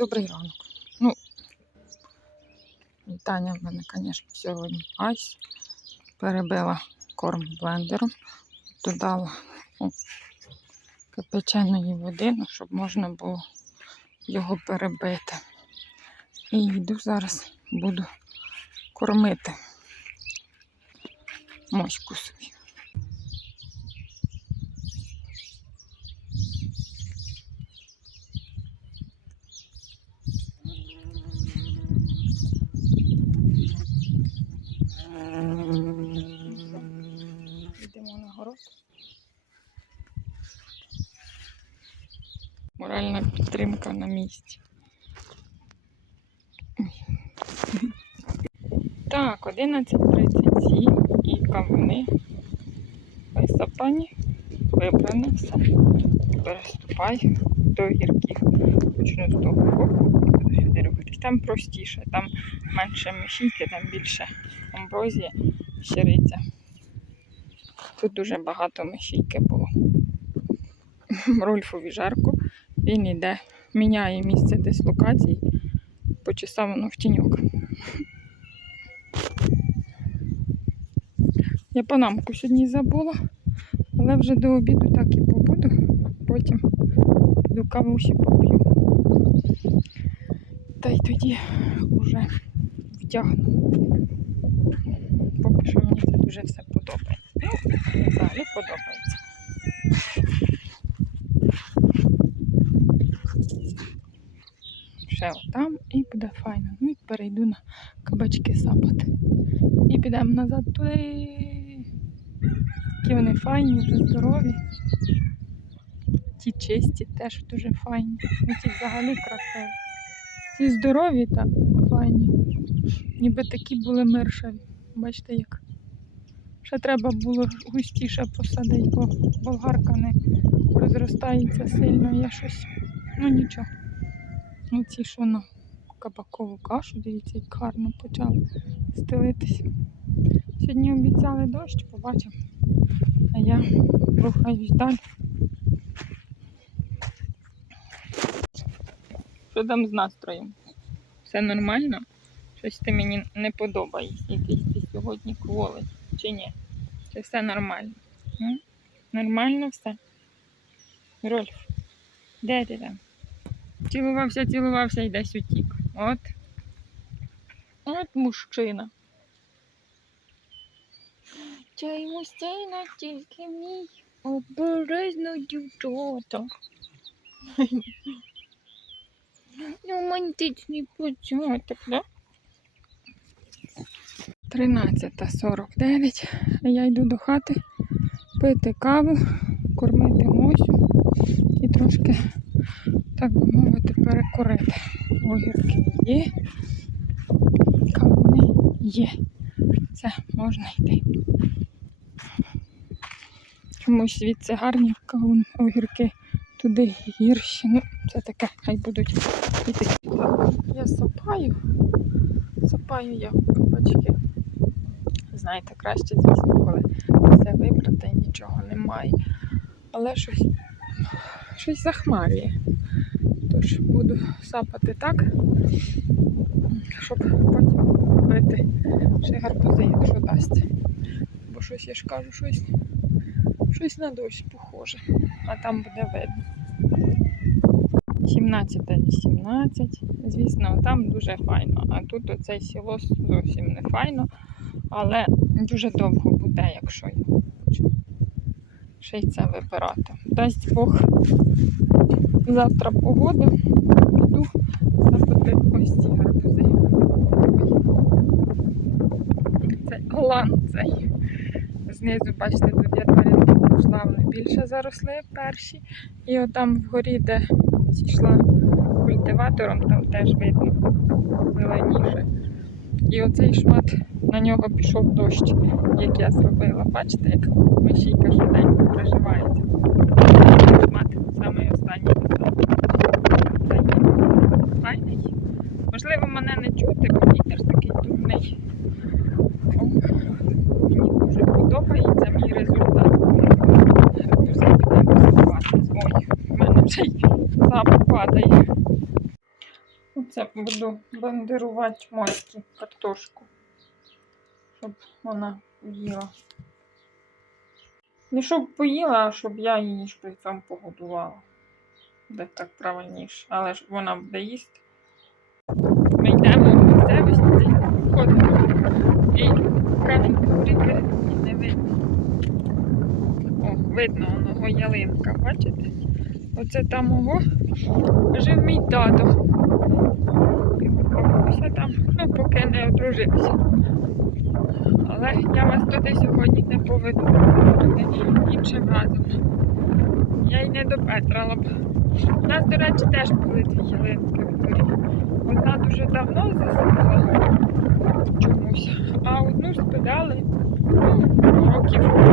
добрий ранок. Ну, вітання в мене, звісно, сьогодні айс. Перебила корм блендером, додала о, кипяченої води, ну, щоб можна було його перебити. І йду зараз буду кормити моську свою. Йдемо на город. Моральна підтримка на місці. Так, 11.37 і кавуни висапані, вибране все. Переступаю до гірків. Почну з того боку буду сюди робити. Там простіше, там менше мішійки, там більше амброзія, щириця. Тут дуже багато мишійки було. Рольфові жарко. Він йде, міняє місце дислокації, почесав воно в тіньок. Я панамку сьогодні забула, але вже до обіду так і побуду. Потім піду кавусі поп'ю. Та й тоді вже вдягну. Поки що мені це дуже все подобається. Ну, взагалі подобається. Ще отам і буде файно. Ну і перейду на кабачки сапати. І підемо назад туди. Які вони файні, вже здорові. Ті чисті теж дуже файні. Ну, ті взагалі красиві. Ті здорові та файні. Ніби такі були миршаві. Бачите як. Ще треба було густіше посадити, бо болгарка не розростається сильно. Я щось. Ну нічого. Ну ці що на кабакову кашу, дивіться, як гарно почали стелитись. Сьогодні обіцяли дощ, побачимо. А я рухаюсь далі. Що там з настроєм? Все нормально? Щось ти мені не подобається, якийсь ти сьогодні кволий, чи ні? Чи все нормально? М? Нормально все? Рольф, де ти там? Цілувався, цілувався і десь утік. От. От мужчина. Цей мужчина тільки мій обережно дівчата. Романтичний початок, да? 13.49. Я йду до хати пити каву, кормити мосю і трошки, так би мовити, перекурити. Огірки є, кавуни є. Все, можна йти. Чомусь звідси гарні кавун, огірки, туди гірші. Ну, це таке, хай будуть йти. Я сапаю. Сапаю я кабачки. Знаєте, краще, звісно, коли все вибрати і нічого немає. Але щось, щось захмарює. Тож буду сапати так, щоб потім купити ще гарбузи, якщо дасть. Бо щось я ж кажу, щось, щось на дощ похоже, а там буде видно. 17-18, звісно, там дуже файно. А тут оцей село зовсім не файно, але дуже довго буде, якщо я хочу ще й це вибирати. Дасть Бог завтра погода, піду сапати ось ці гарбузи. Це лан. Знизу, бачите, тут я ряди пройшла, вони більше заросли перші. І отам вгорі, де йшла культиватором, там теж видно зеленіше. І оцей шмат на нього пішов дощ, як я зробила. Бачите, як мишійка швиденько приживається. Шмат саме останній. Файний. Можливо, мене не чути, бо вітер такий дурний. Мені дуже подобається мій результат. Дуже. Ой, в мене вже й сап падає. Оце буду бандирувати мойки картошку, щоб вона їла. Не щоб поїла, а щоб я її шприцом погодувала. Де так правильніше. Але ж вона буде їсти. Ми йдемо в місцевості, ходимо. І курики і не видно. О, видно воно, ялинка, бачите? Оце там ого жив мій тато. Бабуся там, ну, поки не одружився. Але я вас туди сьогодні не поведу. Іншим разом. Я й не до Петра б. У нас, до речі, теж були дві ялинки в дворі. Одна дуже давно засохла чомусь, а одну спидали ну, років 17 назад.